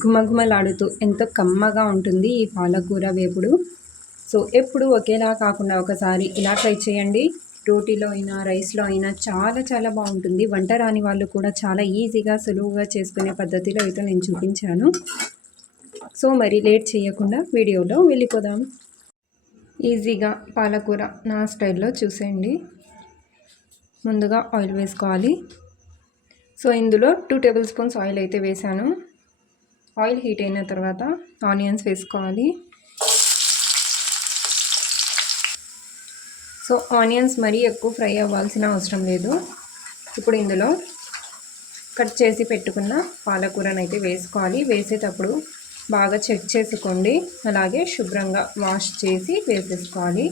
గుమగుమలాడుతూ ఎంతో కమ్మగా ఉంటుంది ఈ పాలకూర వేపుడు. సో ఎప్పుడు ఒకేలా కాకుండా ఒకసారి ఇలా ట్రై చేయండి. రోటీలో అయినా రైస్లో అయినా చాలా చాలా బాగుంటుంది. వంట రాని వాళ్ళు కూడా చాలా ఈజీగా సులువుగా చేసుకునే పద్ధతిలో అయితే నేను చూపించాను. సో మరి లేట్ చేయకుండా వీడియోలో వెళ్ళిపోదాం. ఈజీగా పాలకూర నా స్టైల్లో చూసేయండి. ముందుగా ఆయిల్ వేసుకోవాలి. సో ఇందులో టూ టేబుల్ స్పూన్స్ ఆయిల్ అయితే వేసాను ఆయిల్ హీట్ అయిన తర్వాత ఆనియన్స్ వేసుకోవాలి. సో ఆనియన్స్ మరీ ఎక్కువ ఫ్రై అవ్వాల్సిన అవసరం లేదు. ఇప్పుడు ఇందులో కట్ చేసి పెట్టుకున్న పాలకూరను అయితే వేసుకోవాలి. వేసేటప్పుడు బాగా చెక్ చేసుకోండి. అలాగే శుభ్రంగా వాష్ చేసి వేసేసుకోవాలి.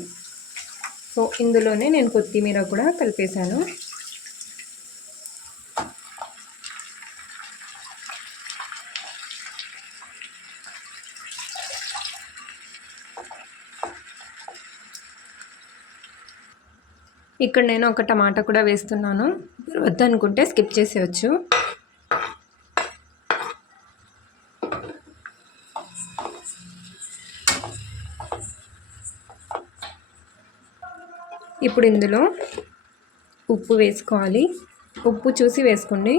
సో ఇందులోనే నేను కొత్తిమీర కూడా కలిపేశాను. ఇక్కడ నేను ఒక టమాటా కూడా వేస్తున్నాను. వద్దనుకుంటే స్కిప్ చేసేయచ్చు. ఇప్పుడు ఇందులో ఉప్పు వేసుకోవాలి. ఉప్పు చూసి వేసుకోండి.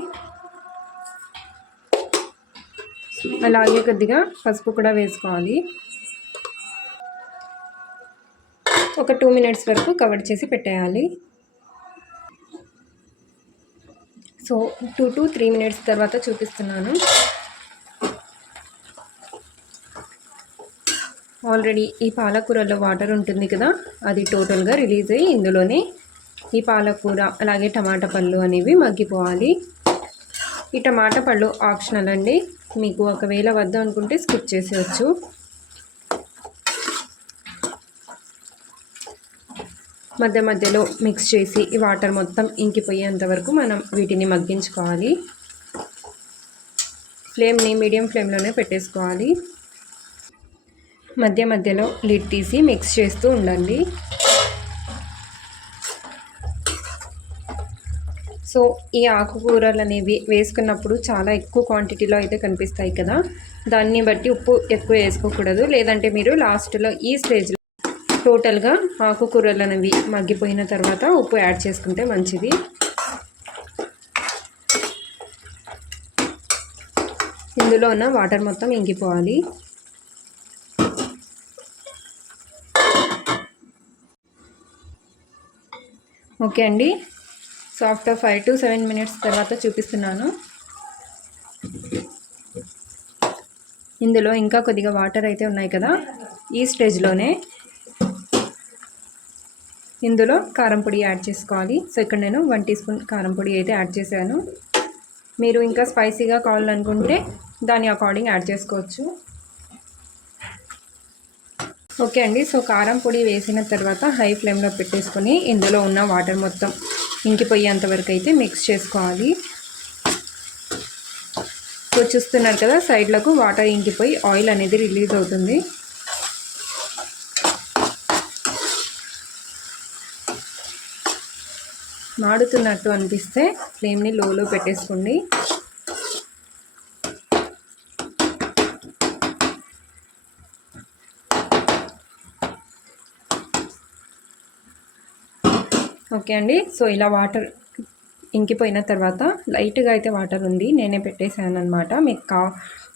అలాగే కొద్దిగా పసుపు కూడా వేసుకోవాలి. ఒక టూ మినిట్స్ వరకు కవర్ చేసి పెట్టేయాలి. So two to three minutes తర్వాత చూపిస్తున్నాను. ఆల్రెడీ ఈ పాలకూరలో వాటర్ ఉంటుంది కదా అది టోటల్గా రిలీజ్ అయ్యి ఇందులోనే ఈ పాలకూర అలాగే టమాటా పళ్ళు అనేవి మగ్గిపోవాలి. ఈ టమాటా పళ్ళు ఆప్షనల్ అండి. మీకు ఒకవేళ వద్దు అనుకుంటే స్కిప్ చేసేయచ్చు. మధ్య మధ్యలో మిక్స్ చేసి ఈ వాటర్ మొత్తం ఇంకిపోయేంత వరకు మనం వీటిని మగ్గించుకోవాలి. ఫ్లేమ్ని మీడియం ఫ్లేమ్లోనే పెట్టేసుకోవాలి. మధ్య మధ్యలో లిడ్ తీసి మిక్స్ చేస్తూ ఉండండి. సో ఈ ఆకుకూరలు అనేవి వేసుకున్నప్పుడు చాలా ఎక్కువ క్వాంటిటీలో అయితే కనిపిస్తాయి కదా. దాన్ని బట్టి ఉప్పు ఎక్కువ వేసుకోకూడదు. లేదంటే మీరు లాస్ట్లో ఈ స్టేజ్లో టోటల్గా ఆకుకూరలు అనేవి మగ్గిపోయిన తర్వాత ఉప్పు యాడ్ చేసుకుంటే మంచిది. ఇందులో ఉన్న వాటర్ మొత్తం ఇంకిపోవాలి. ఓకే అండి. So after five to seven minutes తర్వాత చూపిస్తున్నాను. ఇందులో ఇంకా కొద్దిగా వాటర్ అయితే ఉన్నాయి కదా ఈ స్టేజ్లోనే. ఇందులో కారం పొడి యాడ్ చేసుకోవాలి. సో ఇక్కడ నేను వన్ టీ స్పూన్ కారం పొడి అయితే యాడ్ చేశాను. మీరు ఇంకా స్పైసీగా కావాలనుకుంటే దాని అకార్డింగ్ యాడ్ చేసుకోవచ్చు. ఓకే అండి. సో కారం పొడి వేసిన తర్వాత హై ఫ్లేమ్లో పెట్టేసుకొని ఇందులో ఉన్న వాటర్ మొత్తం ఇంకిపోయేంత వరకు అయితే మిక్స్ చేసుకోవాలి. సో చూస్తున్నారు కదా సైడ్లకు వాటర్ ఇంకిపోయి ఆయిల్ అనేది రిలీజ్ అవుతుంది. మాడుతున్నట్టు అనిపిస్తే ఫ్లేమ్ని లోలో పెట్టేసుకోండి. ఓకే అండి. సో ఇలా వాటర్ ఇంకిపోయిన తర్వాత లైట్గా అయితే వాటర్ ఉంది. నేనే పెట్టేశాను అనమాట మీకు కా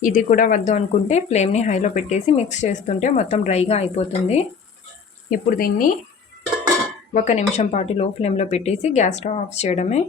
ఇది కూడా వద్దు అనుకుంటే ఫ్లేమ్ని హైలో పెట్టేసి మిక్స్ చేస్తుంటే మొత్తం డ్రైగా అయిపోతుంది. ఇప్పుడు దీన్ని ఒక నిమిషం పాటు లో ఫ్లేమ్లో పెట్టేసి గ్యాస్ స్టవ్ ఆఫ్ చేయడమే